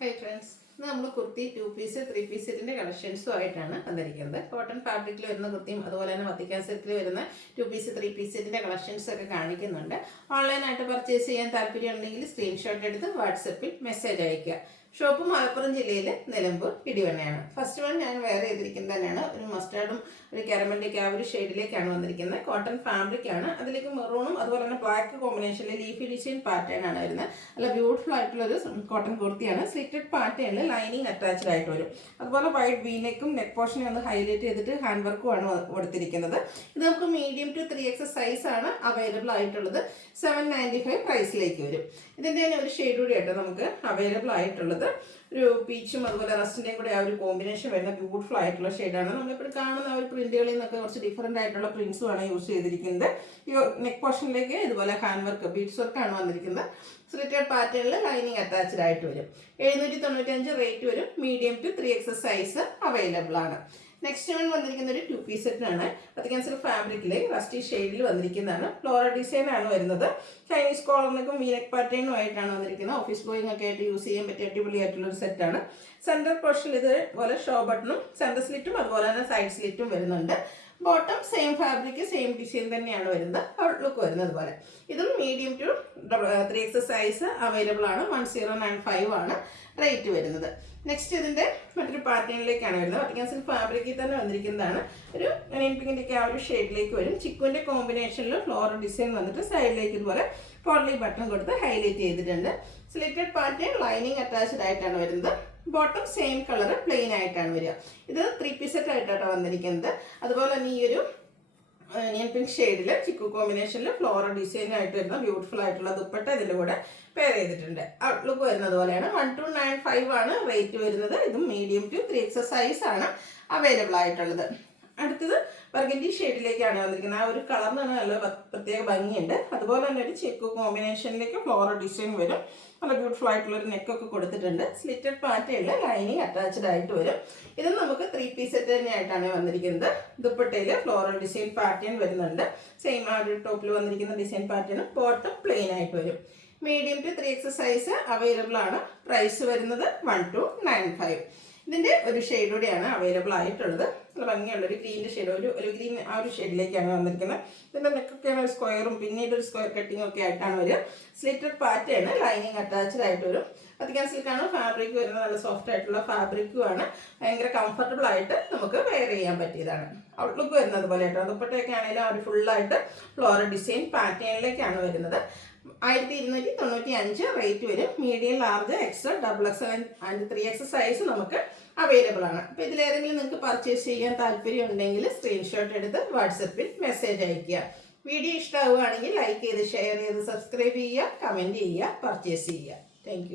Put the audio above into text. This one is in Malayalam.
Hi friends, നമ്മൾ കുർത്തി 2 പീസ് 3 പീസ് സെറ്റിന്റെ കളക്ഷൻസും ആയിട്ടാണ് വന്നിരിക്കുന്നത്. കോട്ടൺ ഫാബ്രിക്കിൽ വരുന്ന കുർത്തിയും അതുപോലെ തന്നെ വത്തിക്കാൻ സെറ്റിൽ വരുന്ന 2 പീസ് 3 പീസ് സെറ്റിന്റെ കളക്ഷൻസ് ഒക്കെ കാണിക്കുന്നുണ്ട്. ഓൺലൈനായിട്ട് പർച്ചേസ് ചെയ്യാൻ താല്പര്യമുണ്ടെങ്കിൽ സ്ക്രീൻഷോട്ട് എടുത്ത് വാട്സപ്പിൽ മെസ്സേജ് അയയ്ക്കുക. ഷോപ്പ് മലപ്പുറം ജില്ലയിലെ നിലമ്പൂർ ഇടിവണ്ണയാണ്. ഫസ്റ്റ് വൺ ഞാൻ വെയർ ചെയ്തിരിക്കുന്നത് തന്നെയാണ്. ഒരു മസ്റ്റാർഡും ഒരു കാരമലിലേക്ക് ആ ഒരു ഷെയ്ഡിലേക്കാണ് വന്നിരിക്കുന്നത്. കോട്ടൺ ഫാബ്രിക് ആണ്. അതിലേക്ക് മെറൂണും അതുപോലെ തന്നെ ബ്ലാക്ക് കോമ്പിനേഷനിൽ ലീഫി ഡിസൈൻ പാറ്റേൺ ആണ് വരുന്നത്. നല്ല ബ്യൂട്ടിഫുൾ ആയിട്ടുള്ളൊരു കോട്ടൺ കുർത്തിയാണ്. സ്ലിറ്റഡ് പാറ്റേണിൽ ലൈനിങ് അറ്റാച്ച്ഡ് ആയിട്ട് വരും. അതുപോലെ വൈഡ് വീനെക്കും നെക്ക് പോർഷനെ ഒന്ന് ഹൈലൈറ്റ് ചെയ്തിട്ട് ഹാൻഡ് വർക്കും ആണ് കൊടുത്തിരിക്കുന്നത്. ഇത് നമുക്ക് മീഡിയം ടു 3X സൈസ് ആണ് അവൈലബിൾ ആയിട്ടുള്ളത്. 795 പ്രൈസിലേക്ക് വരും. ഇതിൻ്റെ തന്നെ ഒരു ഷെയ്ഡ് കൂടി ആയിട്ട് നമുക്ക് അവൈലബിൾ ആയിട്ടുള്ളത് ഒരു പീച്ചും അതുപോലെ റസ്റ്റിൻ്റെയും കൂടെ ആ ഒരു കോമ്പിനേഷൻ വരുന്ന ബ്യൂട്ടിഫുൾ ആയിട്ടുള്ള ഷെയ്ഡാണ്. നമ്മളിപ്പോൾ കാണുന്ന ആ ഒരു പ്രിന്റുകളിൽ നിന്നൊക്കെ കുറച്ച് ഡിഫറെൻ്റ് ആയിട്ടുള്ള പ്രിന്റ്സുമാണ് യൂസ് ചെയ്തിരിക്കുന്നത്. ഈ നെക്ക് പോർഷനിലേക്ക് ഇതുപോലെ ഹാൻഡ് വർക്ക് ബീഡ്സ് വർക്കാണ് വന്നിരിക്കുന്നത്. സ്ലിറ്റഡ് പാറ്റേണിൽ ലൈനിങ് അറ്റാച്ച്ഡ് ആയിട്ട് വരും. 795 റേറ്റ് വരും. Medium to 3X size available ആണ്. നെക്സ്റ്റ് വൺ വന്നിരിക്കുന്ന ഒരു 2 പീസ് സെറ്റാണ്. വത്തിക്കാൻ സിൽക്ക് ഫാബ്രിക്കിലെ റസ്റ്റി ഷെയ്ഡിൽ വന്നിരിക്കുന്നതാണ്. ഫ്ലോറൽ ഡിസൈൻ ആണ് വരുന്നത്. ചൈനീസ് കോളറിനൊക്കെ വീനക്ക് പാറ്റേണും ആയിട്ടാണ് വന്നിരിക്കുന്നത്. ഓഫീസ് ഗോയിങ് ഒക്കെ ആയിട്ട് യൂസ് ചെയ്യാൻ പറ്റിയ അടിപൊളിയായിട്ടുള്ള ഒരു സെറ്റാണ്. സെൻറ്റർ പോർഷനിൽ ഇതുപോലെ ഷോ ബട്ടണും സെൻറ്റർ സ്ലിറ്റും അതുപോലെ തന്നെ സൈഡ് സ്ലിറ്റും വരുന്നുണ്ട്. Bottom same fabric same design തന്നെയാണ് വരുന്നത്. ഔട്ട്ലുക്ക് വരുന്നത് പോലെ. ഇതും medium to 3X size available ആണ്. 1095 ആണ് റേറ്റ് വരുന്നത്. നെക്സ്റ്റ് ഇതിൻ്റെ മറ്റൊരു പാറ്റേണിലേക്കാണ് വരുന്നത്. വത്തിക്കാൻ സിൽക്ക് ഫാബ്രിക്കിൽ തന്നെ വന്നിരിക്കുന്നതാണ്. ഒരു പിങ്കിൻ്റെ ഒക്കെ ആ ഒരു ഷെയ്ഡിലേക്ക് വരും. ചിക്കുവിൻ്റെ കോമ്പിനേഷനിൽ ഫ്ലോറൽ ഡിസൈൻ വന്നിട്ട് സൈഡിലേക്ക് ഇതുപോലെ പോർലി ബട്ടൺ കൊടുത്ത് ഹൈലൈറ്റ് ചെയ്തിട്ടുണ്ട്. സ്ലിറ്റഡ് പാറ്റേൺ ലൈനിങ് അറ്റാച്ച്ഡ് ആയിട്ടാണ് വരുന്നത്. ബോട്ടം സെയിം കളർ പ്ലെയിൻ ആയിട്ടാണ് വരിക. ഇത് 3 പീസ് സെറ്റ് ആയിട്ടാണ് വന്നിരിക്കുന്നത്. അതുപോലെ തന്നെ ഈ ഒരു ഓനിയൻ പിങ്ക് ഷെയ്ഡിൽ ചിക്കു കോമ്പിനേഷനിൽ ഫ്ലോറൽ ഡിസൈൻ ആയിട്ട് വരുന്ന ബ്യൂട്ടിഫുൾ ആയിട്ടുള്ള ദുപ്പട്ട ഇതിൻ്റെ കൂടെ പെയർ ചെയ്തിട്ടുണ്ട്. ഔട്ട്ലുക്ക് വരുന്നത് പോലെയാണ്. 1295 ആണ് റേറ്റ് വരുന്നത്. ഇതും മീഡിയം ടു 3X സൈസ് ആണ് അവൈലബിൾ ആയിട്ടുള്ളത്. അടുത്തത് ബർഗൻഡി ഷെയ്ഡിലേക്കാണ് വന്നിരിക്കുന്നത്. ആ ഒരു കളറിനാണ് നല്ല പ്രത്യേക ഭംഗിയുണ്ട്. അതുപോലെ തന്നെ ഒരു ചെക്കു കോമ്പിനേഷനിലേക്ക് ഫ്ലോറൽ ഡിസൈൻ വരും. നല്ല ബ്യൂട്ടിഫുൾ ആയിട്ടുള്ള ഒരു നെക്കൊക്കെ കൊടുത്തിട്ടുണ്ട്. സ്ലിറ്റഡ് പാറ്റേണിൽ ലൈനിങ് അറ്റാച്ച്ഡ് ആയിട്ട് വരും. ഇത് നമുക്ക് 3 പീസ് സെറ്റ് തന്നെയായിട്ടാണ് വന്നിരിക്കുന്നത്. ദുപ്പട്ടയിൽ ഫ്ലോറൽ ഡിസൈൻ പാറ്റേൺ വരുന്നുണ്ട്. സെയിം ആ ഒരു ടോപ്പിൽ വന്നിരിക്കുന്ന ഡിസൈൻ പാറ്റേൺ ബോട്ടം പ്ലെയിൻ ആയിട്ട് വരും. Medium to 3X size available ആണ്. പ്രൈസ് വരുന്നത് 1295. ഇതിൻ്റെ ഒരു ഷെയ്ഡ് കൂടിയാണ് അവൈലബിൾ ആയിട്ടുള്ളത്. നല്ല ഭംഗിയുള്ളൊരു ഗ്രീൻ്റെ ഷെയ്ഡ്, ഒരു ഗ്രീൻ ആ ഒരു ഷെയ്ഡിലേക്കാണ് വന്നിരിക്കുന്നത്. ഇതിൻ്റെ നെക്കൊക്കെയാണ് ഒരു സ്ക്വയറും പിന്നീട് ഒരു സ്ക്വയർ കട്ടിങ്ങും ഒക്കെ ആയിട്ടാണ് വരിക. സ്ലിറ്റഡ് പാറ്റേൺ ലൈനിങ് അറ്റാച്ച്ഡ് ആയിട്ട് വരും. വത്തിക്കാൻ സിൽക്കാണ് ഫാബ്രിക് വരുന്നത്. നല്ല സോഫ്റ്റ് ആയിട്ടുള്ള ഫാബ്രിക്കുമാണ്. ഭയങ്കര കംഫർട്ടബിൾ ആയിട്ട് നമുക്ക് വെയർ ചെയ്യാൻ പറ്റിയതാണ്. ഔട്ട്ലുക്ക് വരുന്നത് പോലെ കേട്ടോ. ദുപ്പട്ടയൊക്കെ ആണെങ്കിലും ആ ഒരു ഫുള്ളായിട്ട് ഫ്ലോറൽ ഡിസൈൻ പാറ്റേണിലേക്കാണ് വരുന്നത്. 1295 റേറ്റ് വരും. Medium, large, XL, XXL and 3X size നമുക്ക് അവൈലബിൾ ആണ്. അപ്പോൾ ഇതിലേതെങ്കിലും നിങ്ങൾക്ക് പർച്ചേസ് ചെയ്യാൻ താല്പര്യം ഉണ്ടെങ്കിൽ സ്ക്രീൻഷോട്ട് എടുത്ത് വാട്സപ്പിൽ മെസ്സേജ് അയയ്ക്കുക. വീഡിയോ ഇഷ്ടമാവുകയാണെങ്കിൽ ലൈക്ക് ചെയ്ത് ഷെയർ ചെയ്ത് സബ്സ്ക്രൈബ് ചെയ്യുക, കമൻറ്റ് ചെയ്യുക, പർച്ചേസ് ചെയ്യുക. താങ്ക്